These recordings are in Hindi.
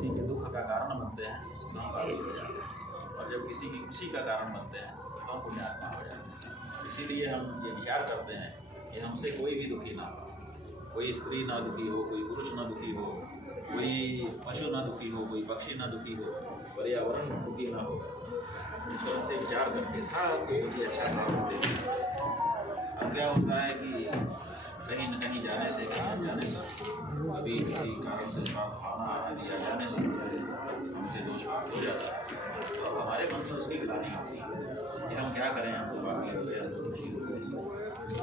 किसी के दुख का कारण बनते हैं तो हम पापी हो जाते हैं, और जब किसी की खुशी का कारण बनते हैं तो हम पुण्यात्मा हो जाते हैं। इसीलिए हम ये विचार करते हैं कि हमसे कोई भी दुखी ना हो, कोई स्त्री ना दुखी हो, कोई पुरुष ना दुखी हो, कोई पशु ना दुखी हो, कोई पक्षी ना दुखी हो, पर्यावरण दुखी ना हो। इस तरह से विचार करके सबको मुझे अच्छा काम होते हैं। अब क्या होता है कि कहीं न कहीं जाने से, कहीं अनजाने से, कभी किसी कारण से भावना आदि आ जाने से हमसे दोष प्राप्त हो जाता है, तो हमारे मन में उसकी ग्लानि होती है कि हम क्या करें, हम तो पापी हो गए, हम तो दोषी हो गए।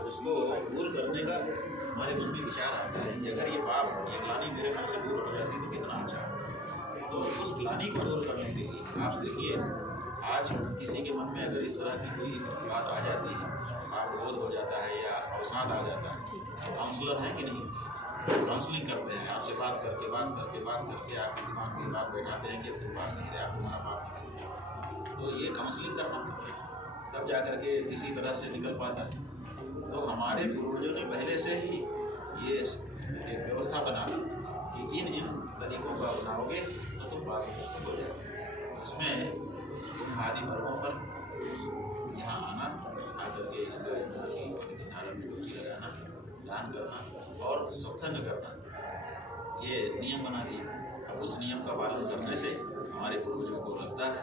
उसको दूर करने का हमारे मन में विचार आता है कि अगर ये पाप, ये ग्लानि मेरे मन से दूर हो जाती तो कितना अच्छा हो। तो उस ग्लानि को दूर करने के लिए आप देखिए, आज किसी के मन में अगर इस तरह की कोई बात आ जाती है, आप बोध हो जाता है या अवसाद आ जाता है, तो काउंसलर हैं कि नहीं, काउंसलिंग करते हैं, आपसे बात करके आपके दिमाग की बात बैठाते हैं कि तुम बात नहीं रहे, आप तुम्हारा बात नहीं। तो ये काउंसलिंग करना पड़ता है, तब जा करके किसी तरह से निकल पाता है। तो हमारे पूर्वजों ने पहले से ही ये एक व्यवस्था बना कि इन तरीकों का अपनाओगे तो तुम बात हो जाओगे। उसमें आदि पर्वों पर यहाँ आना, आकर के धारा में डुबकी लगाना, दान करना और सत्संग करना, ये नियम बना दिए। अब उस नियम का पालन करने से हमारे पूर्वजों को लगता है,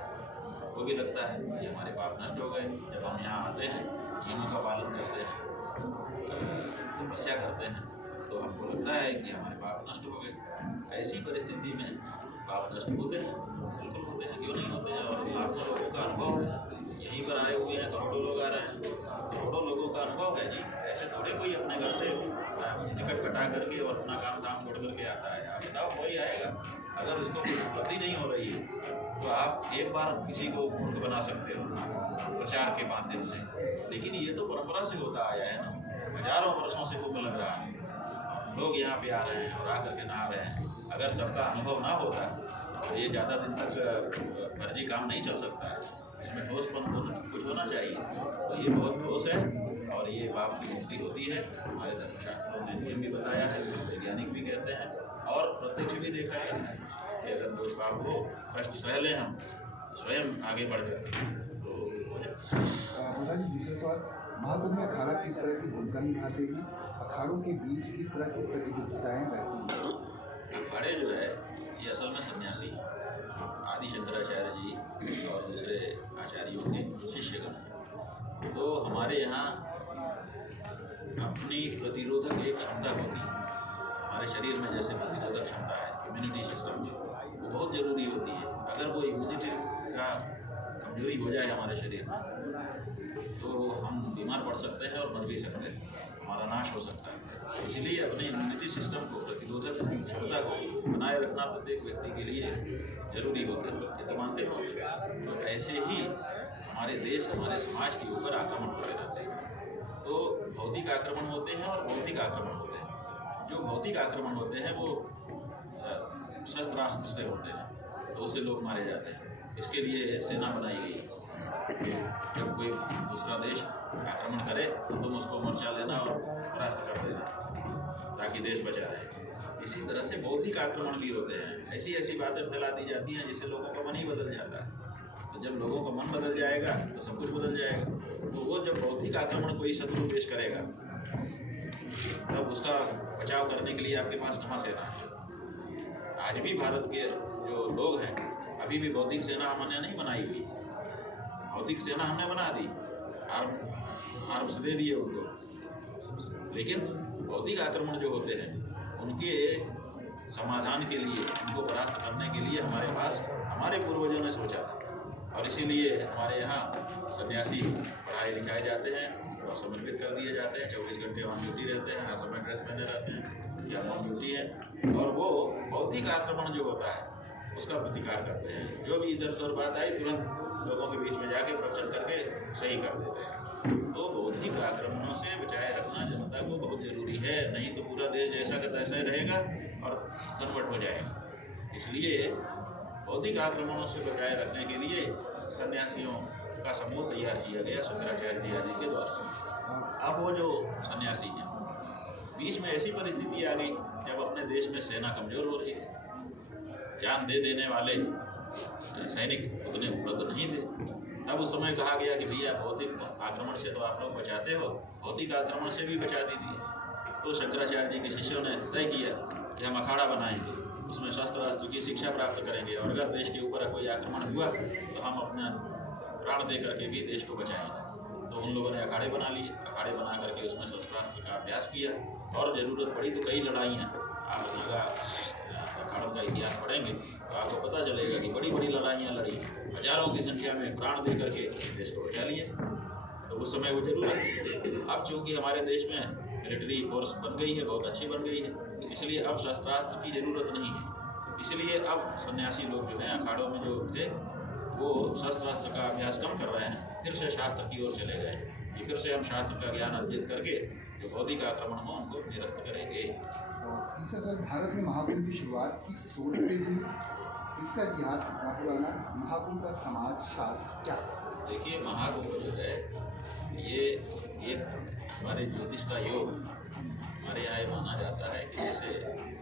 वो भी लगता है कि हमारे पाप नष्ट हो गए। जब हम यहाँ आते हैं, नियमों का पालन करते हैं, तपस्या करते हैं, तो हमको लगता है कि हमारे पाप नष्ट हो गए। ऐसी परिस्थिति में पाप नष्ट होते हैं, बिल्कुल होते हैं, क्यों नहीं होते हैं। और लाखों लोगों का अनुभव है, यहीं पर आए हुए हैं, करोड़ों लोग आ रहे हैं, करोड़ों लोगों का अनुभव है जी। ऐसे थोड़े कोई अपने घर से टिकट कटा करके और अपना काम धाम छोड़ करके आता है। आप बताओ, कोई आएगा, अगर उसको कोई उपलब्धि नहीं हो रही है तो आप एक बार किसी को मूर्ख बना सकते हो प्रचार के माध्यम से, लेकिन ये तो परंपरा से होता आया है ना, हजारों वर्षों से कुंभ लग रहा है, लोग यहाँ पे आ रहे हैं और आकर के नहा रहे हैं। अगर सबका अनुभव ना होता तो ये ज़्यादा दिन तक फर्जी काम नहीं चल सकता है, इसमें ठोसपन कुछ होना चाहिए। तो ये बहुत ठोस है और ये पाप की मुक्ति होती है। हमारे धर्मशास्त्रों ने नियम भी बताया है, वैज्ञानिक भी कहते हैं और प्रत्यक्ष भी देखा गया है कि अगर दोष पाप हो, कष्ट सह लें हम स्वयं आगे बढ़कर तो हो जाए। जी दूसरा सवाल, महाकुंभ में अखाड़ा किस तरह की भूमिका निभाते हैं, अखाड़ों के बीच किस तरह की प्रतिबद्धताएं रहती हैं? अखाड़े जो है ये असल में सन्यासी आदि शंकराचार्य जी और दूसरे आचार्यों के शिष्यगण। तो हमारे यहाँ अपनी प्रतिरोधक एक क्षमता होती है, हमारे शरीर में जैसे प्रतिरोधक क्षमता है, इम्यूनिटी सिस्टम, वो बहुत ज़रूरी होती है। अगर वो इम्यूनिटी का कमजोरी हो जाए हमारे शरीर में तो हम बीमार पड़ सकते हैं और मर भी सकते हैं, हमारा नाश हो सकता है। इसलिए अपने इम्यूनिटी सिस्टम को, प्रतिरोधक क्षमता को बनाए रखना प्रत्येक व्यक्ति के लिए जरूरी होता है। ये तो मानते हो। तो ऐसे ही हमारे देश, हमारे समाज के ऊपर आक्रमण होते रहते हैं। तो भौतिक आक्रमण होते हैं और भौतिक आक्रमण होते हैं। जो भौतिक आक्रमण होते हैं वो शस्त्रास्त्र से होते हैं, तो उससे लोग मारे जाते हैं। इसके लिए सेना बनाई गई कि जब कोई दूसरा देश आक्रमण करे तो तुम उसको मोर्चा लेना और परास्त कर देना ताकि देश बचा रहे। इसी तरह से बौद्धिक आक्रमण भी होते हैं। ऐसी ऐसी बातें फैला दी जाती हैं जिससे लोगों का मन ही बदल जाता है। तो जब लोगों का मन बदल जाएगा तो सब कुछ बदल जाएगा। तो वो जब बौद्धिक आक्रमण कोई शत्रु पेश करेगा तब उसका बचाव करने के लिए आपके पास कहाँ सेना है? आज भी भारत के जो लोग हैं अभी भी बौद्धिक सेना हमने नहीं बनाई हुई। भौतिक सेना हमने बना दी, आर्म्स दे दिए उनको, लेकिन भौतिक आक्रमण जो होते हैं उनके समाधान के लिए, उनको परास्त करने के लिए हमारे पास हमारे पूर्वजों ने सोचा था। और इसीलिए हमारे यहाँ सन्यासी पढ़ाए लिखाए जाते हैं और समर्पित कर दिए जाते हैं। 24 घंटे ऑन ड्यूटी रहते हैं, हर समय ड्रेस पहने रहते हैं, या ऑन ड्यूटी है। और वो भौतिक आक्रमण जो होता है उसका प्रतिकार करते हैं। जो भी इधर उधर बात आई तुरंत लोगों के बीच में जाके प्रवचन करके सही कर देते हैं। तो बौद्धिक आक्रमणों से बचाए रखना जनता को बहुत ज़रूरी है, नहीं तो पूरा देश जैसा का तैसा ही रहेगा और कन्वर्ट हो जाएगा। इसलिए बौद्धिक आक्रमणों से बचाए रखने के लिए सन्यासियों का समूह तैयार किया गया शंकराचार्य जी आदि के द्वारा। अब वो जो सन्यासी हैं, बीच में ऐसी परिस्थिति आ गई जब अपने देश में सेना कमज़ोर हो रही है, जान दे देने वाले सैनिक उतने उपलब्ध नहीं थे। तब उस समय कहा गया कि भैया भौतिक आक्रमण से तो आप लोग बचाते हो, भौतिक आक्रमण से भी बचा दीजिए। तो शंकराचार्य जी के शिष्यों ने तय किया कि हम अखाड़ा बनाएंगे, उसमें शस्त्र अस्त्र की शिक्षा प्राप्त करेंगे, और अगर देश के ऊपर कोई आक्रमण हुआ तो हम अपना प्राण दे करके भी देश को बचाएंगे। तो उन लोगों ने अखाड़े बना लिए, अखाड़े बना करके उसमें शस्त्रास्त्र का अभ्यास किया, और ज़रूरत पड़ी तो कई लड़ाइयाँ, आप उनका अखाड़ों का इतिहास पढ़ेंगे तो आपको पता चलेगा कि बड़ी बड़ी लड़ाइयाँ लड़ी, हजारों की संख्या में प्राण दे करके देश को बचा लिए। तो उस समय वो जरूरत थी। अब चूँकि हमारे देश में मिलिट्री फोर्स बन गई है, बहुत अच्छी बन गई है, इसलिए अब शस्त्रास्त्र की ज़रूरत नहीं है। इसलिए अब सन्यासी लोग जो हैं अखाड़ों में जो थे वो शस्त्रास्त्र का अभ्यास कम कर रहे हैं, फिर से शास्त्र की ओर चले गए कि फिर से हम शास्त्र का ज्ञान अर्जित करके जो बौद्धिक आक्रमण हो उनको निरस्त करेंगे। सर, भारत में महाकुंभ की शुरुआत किस सोच से हुई, इसका इतिहास कितना पुराना, महाकुंभ का समाज शास्त्र क्या? देखिए, महाकुंभ जो है ये एक हमारे ज्योतिष का योग, हमारे यहाँ माना जाता है कि जैसे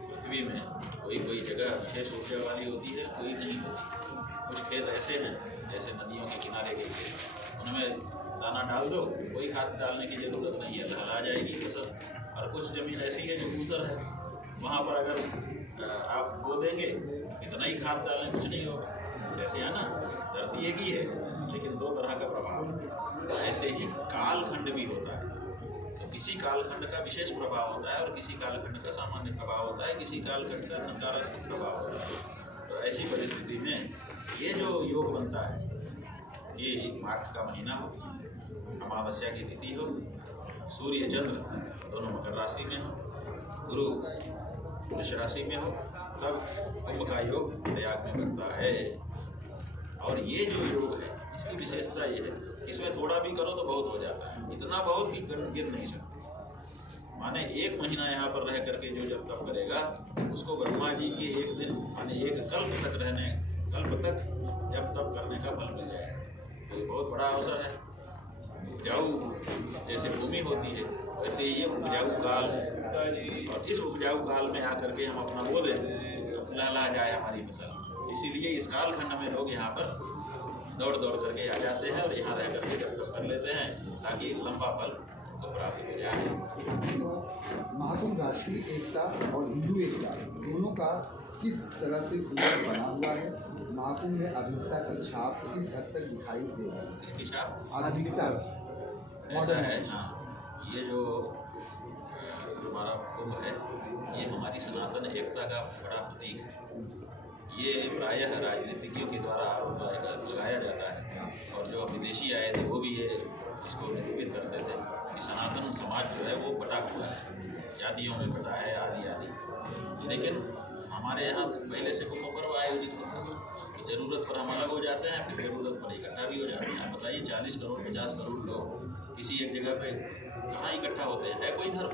पृथ्वी में कोई जगह विशेष ऊर्जा वाली होती है, कोई नहीं होती। कुछ खेत ऐसे हैं जैसे नदियों के किनारे के खेत, उनमें दाना डाल दो, कोई खाद डालने की ज़रूरत नहीं है, लहरा जाएगी फसल। और कुछ ज़मीन ऐसी है जो ऊसर है, वहाँ पर अगर आप बो देंगे कितना ही खाद डालें कुछ नहीं होगा। जैसे है ना, धरती एक ही है लेकिन दो तरह का प्रभाव। ऐसे ही कालखंड भी होता है, तो किसी कालखंड का विशेष प्रभाव होता है और किसी कालखंड का सामान्य प्रभाव होता है, किसी कालखंड का नकारात्मक प्रभाव होता है। तो ऐसी परिस्थिति में ये जो योग बनता है कि माघ का महीना हो, अमावस्या की तिथि हो, सूर्य चंद्र दोनों मकर राशि में हो, गुरु वृष राशि में हो, तब कुंभ का योग प्रयाग में बनता है। और ये जो योग है इसकी विशेषता ये है, इसमें थोड़ा भी करो तो बहुत हो जाता है, इतना बहुत कि गिर नहीं सकते। माने एक महीना यहाँ पर रह करके जो जब तप करेगा उसको ब्रह्मा जी के एक दिन माने एक कल्प तक जब तप करने का फल मिल जाएगा। तो ये बहुत बड़ा अवसर है। उपजाऊ जैसे भूमि होती है वैसे ये उपजाऊ काल है, और इस उपजाऊ काल में आकर के हम अपना बो दें, लहला जाए हमारी फसल। इसीलिए इस कालखंड में लोग यहाँ पर दौड़ करके आ जाते हैं और यहाँ रह करके जब तप कर लेते हैं ताकि लंबा फल तो प्राप्त हो जाए। महाकुंभ राष्ट्रीय एकता और हिंदू एकता दोनों का किस तरह से पूरक बना हुआ है? महाकुंभ में आधुनिकता की छाप किस हद तक दिखाई दे रही है? किसकी छाप? आधुनिकता ऐसा है। हाँ, ये जो हमारा कुंभ है ये हमारी सनातन एकता का बड़ा प्रतीक है। ये प्रायः राजनीतिज्ञों के द्वारा आरोप लगाया जाता है, और जो विदेशी आए थे वो भी ये इसको निरूपित करते थे कि सनातन समाज जो है वो बटा हुआ है, जातियों में बटा है, आदि आदि। लेकिन हमारे यहाँ पहले से कुंभ पर्व आयोजित होता है, तो ज़रूरत पर हम अलग हो जाते हैं, फिर ज़रूरत पर इकट्ठा भी हो जाते हैं। आप बताइए 40 करोड़ 50 करोड़ लोग किसी एक जगह पे कहाँ इकट्ठा होते हैं? है कोई धर्म,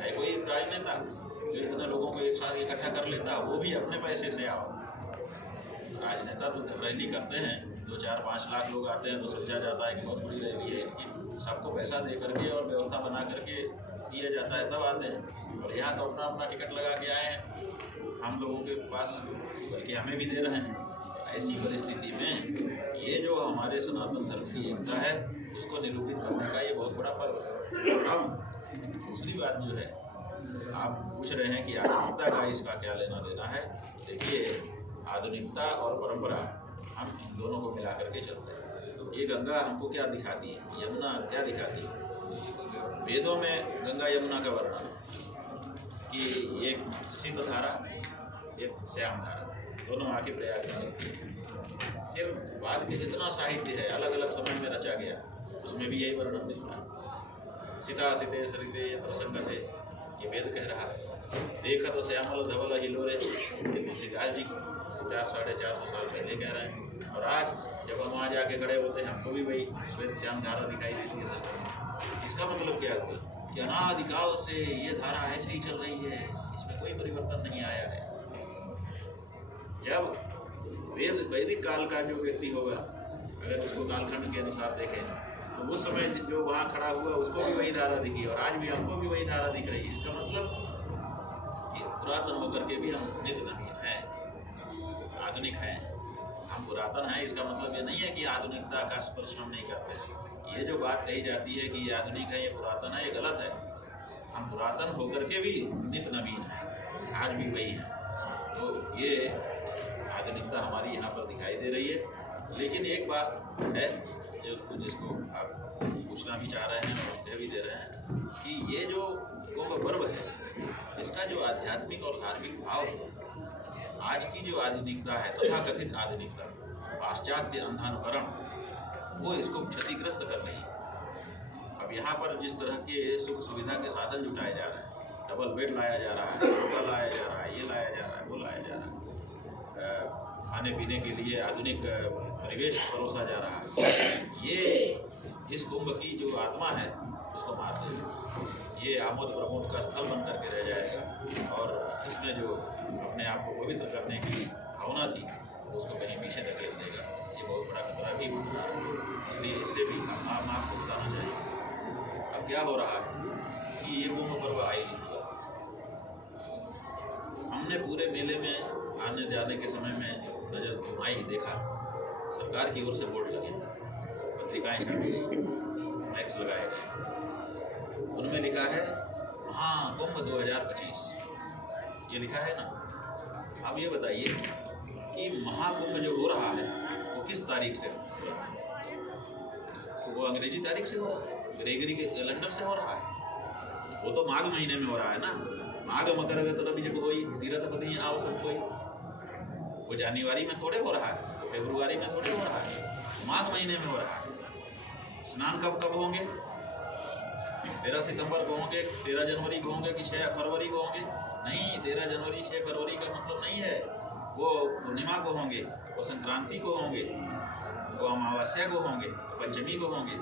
है कोई राजनेता जो इतने लोगों को एक साथ इकट्ठा कर लेता, वो भी अपने पैसे से आओ। राजनेता तो रैली करते हैं, 2-4-5 लाख लोग आते हैं तो समझा जाता है कि बहुत बड़ी रैली है इनकी, सबको पैसा दे करके और व्यवस्था बना करके किया जाता है, तब आते हैं। और यहाँ तो अपना अपना टिकट लगा के आए हैं हम लोगों के पास, बल्कि हमें भी दे रहे हैं। ऐसी परिस्थिति में ये जो हमारे सनातन धर्म की एकता है उसको निरूपित करने का ये बहुत बड़ा पर्व है। अब दूसरी बात जो है, आप पूछ रहे हैं कि आधुनिकता का इसका क्या लेना देना है। देखिए, आधुनिकता और परंपरा हम इन दोनों को मिला करके चलते हैं। ये गंगा हमको क्या दिखाती है, यमुना क्या दिखाती है? वेदों में गंगा यमुना का वर्णन कि एक सिंध धारा एक श्याम धारा दोनों आके प्रयाग में निकलती है। फिर बाद के जितना साहित्य है अलग अलग समय में रचा गया उसमें भी यही वर्णन मिलता है। सीता सीते सरिते यत्र संगते, ये वेद कह रहा है। देखा तो श्यामल धवल हिलोरे, तुलसीदास जी 400-450 साल पहले कह रहे हैं। और आज जब हम वहाँ जाके खड़े होते हैं हमको भी वही श्वेत श्याम धारा दिखाई देती है सब। इसका मतलब क्या हुआ कि अनादिकाल से ये धारा ऐसे ही चल रही है, इसमें कोई परिवर्तन नहीं आया है। जब वैदिक काल का जो व्यक्ति होगा, अगर उसको कालखंड के अनुसार देखें तो उस समय जो वहाँ खड़ा हुआ उसको भी वही धारा दिखी और आज भी हमको भी वही धारा दिख रही है। इसका मतलब कि पुरातन होकर के भी हम नित्य नवीन हैं। आधुनिक हैं, हम पुरातन हैं, इसका मतलब ये नहीं है कि आधुनिकता का स्पर्श हम नहीं करते। ये जो बात कही जाती है कि ये आधुनिक है, ये पुरातन है, ये गलत है। हम पुरातन होकर के भी नित नवीन हैं, आज भी वही हैं। तो ये आधुनिकता हमारी यहाँ पर दिखाई दे रही है। लेकिन एक बात है जिसको आप पूछना भी चाह रहे हैं और कह भी दे रहे हैं कि ये जो कुंभ पर्व है, इसका जो आध्यात्मिक और धार्मिक भाव है, आज की जो आधुनिकता है, तथाकथित आधुनिकता, पाश्चात्य अंधानुकरण, वो इसको क्षतिग्रस्त कर रही है। अब यहाँ पर जिस तरह के सुख सुविधा के साधन जुटाए जा रहे हैं, डबल बेड लाया जा रहा है, सोफा लाया जा रहा है, ये लाया जा रहा है, वो लाया जा रहा है, खाने पीने के लिए आधुनिक परिवेश परोसा जा रहा है, ये इस कुंभ की जो आत्मा है उसको मार देगा। ये आमोद प्रमोद का स्थल बन करके रह जाएगा और इसमें जो अपने आप को पवित्र करने की भावना थी उसको कहीं पीछे धकेल देगा। ये बहुत बड़ा खतरा भी बन रहा है, इसलिए इससे भी हम आपको बताना चाहिए। अब क्या हो रहा है कि ये कुंभ पर्व आयोजित हुआ, हमने पूरे मेले में आने जाने के समय में नजर घुमाई, देखा सरकार की ओर से बोर्ड लगे, पत्रिकाएं छापी गई, फ्लैक्स लगाए गए, उनमें लिखा है महाकुंभ 2025, ये लिखा है ना। अब ये बताइए कि महाकुंभ जो हो रहा है वो किस तारीख से हो रहा है? वो अंग्रेजी तारीख से हो रहा है, ग्रेगरी के कैलेंडर से हो रहा है। वो तो माघ महीने में हो रहा है ना। माघ मकर तरफ जब कोई तीरथ पति आओ सब कोई, वो जनवरी में थोड़े हो रहा है, तो फरवरी में थोड़े हो रहा है, माघ महीने में हो रहा है। स्नान कब कब होंगे? 13 सितंबर को होंगे, 13 जनवरी को होंगे कि 6 फरवरी को होंगे? नहीं, 13 जनवरी 6 फरवरी का मतलब नहीं है। वो पूर्णिमा को होंगे, वो संक्रांति को होंगे, वो अमावस्या को होंगे, पंचमी को होंगे।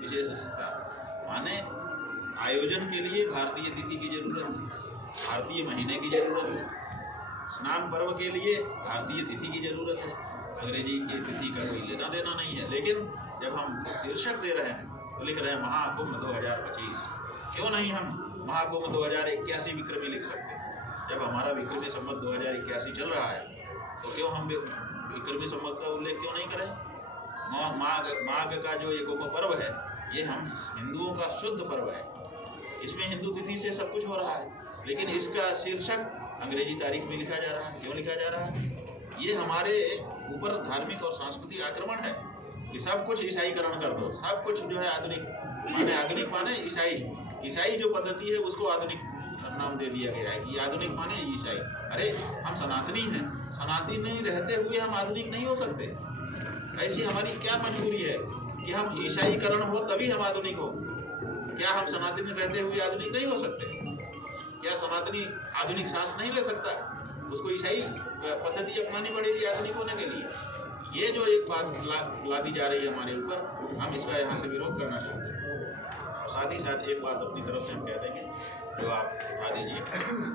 विशेषता माने आयोजन के लिए भारतीय तिथि की जरूरत है, भारतीय महीने की जरूरत है। स्नान पर्व के लिए भारतीय तिथि की जरूरत है, अंग्रेजी की तिथि का कोई लेना देना नहीं है। लेकिन जब हम शीर्षक दे रहे हैं तो लिख रहे हैं महाकुंभ 2025। क्यों नहीं हम महाकुंभ 2081 विक्रमी लिख सकते हैं? जब हमारा विक्रमी संवत 2081 चल रहा है तो क्यों हम विक्रमी संवत का उल्लेख क्यों नहीं करें? माघ का जो ये कुंभ पर्व है, ये हम हिंदुओं का शुद्ध पर्व है, इसमें हिंदू तिथि से सब कुछ हो रहा है, लेकिन इसका शीर्षक अंग्रेजी तारीख में लिखा जा रहा है। क्यों लिखा जा रहा है? ये हमारे ऊपर धार्मिक और सांस्कृतिक आक्रमण है कि सब कुछ ईसाईकरण कर दो, सब कुछ जो है आधुनिक माने ईसाई जो पद्धति है उसको आधुनिक नाम दे दिया गया है कि आधुनिक माने ईसाई। अरे हम सनातनी हैं, सनातनी रहते हुए हम आधुनिक नहीं हो सकते। ऐसी हमारी क्या मजबूरी है कि हम ईसाईकरण हो तभी हम आधुनिक हो? क्या हम सनातनी रहते हुए आधुनिक नहीं हो सकते? क्या सनातनी आधुनिक सांस नहीं ले सकता? उसको ईसाई पद्धति अपनानी पड़ेगी आधुनिक होने के लिए। ये जो एक बात ला दी जा रही है हमारे ऊपर, हम इसका यहाँ से विरोध करना चाहते हैं। और साथ ही साथ एक बात अपनी तरफ से हम कह देंगे जो आप उठा दीजिए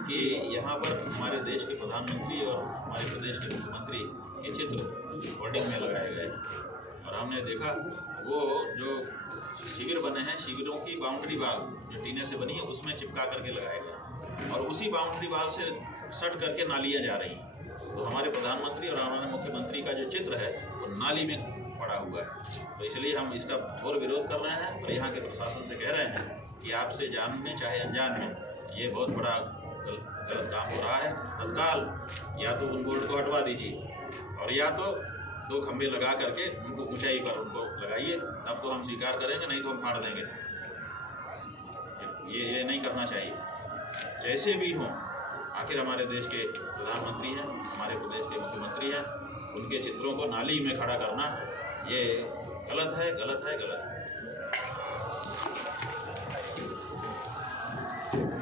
कि यहाँ पर हमारे देश के प्रधानमंत्री और हमारे प्रदेश के मुख्यमंत्री के चित्र होर्डिंग में लगाए गए और हमने देखा वो जो शिविर बने हैं, शिविरों की बाउंड्री वाल जो टीने से बनी है उसमें चिपका करके लगाए गए और उसी बाउंड्री वाल से सट करके नालियाँ जा रही हैं। तो हमारे प्रधानमंत्री और हमारे मुख्यमंत्री का जो चित्र है वो नाली में पड़ा हुआ है। तो इसलिए हम इसका घोर विरोध कर रहे हैं और यहाँ के प्रशासन से कह रहे हैं कि आपसे जान में चाहे अनजान में ये बहुत बड़ा गलत काम हो रहा है। तत्काल या तो उन बोर्ड को हटवा दीजिए और या तो 2 खंभे लगा करके उनको ऊंचाई पर उनको लगाइए, तब तो हम स्वीकार करेंगे, नहीं तो हम फाड़ देंगे। ये नहीं करना चाहिए। जैसे भी हों, आखिर हमारे देश के प्रधानमंत्री हैं, हमारे प्रदेश के मुख्यमंत्री हैं, उनके चित्रों को नाली में खड़ा करना ये गलत है, गलत है, गलत है।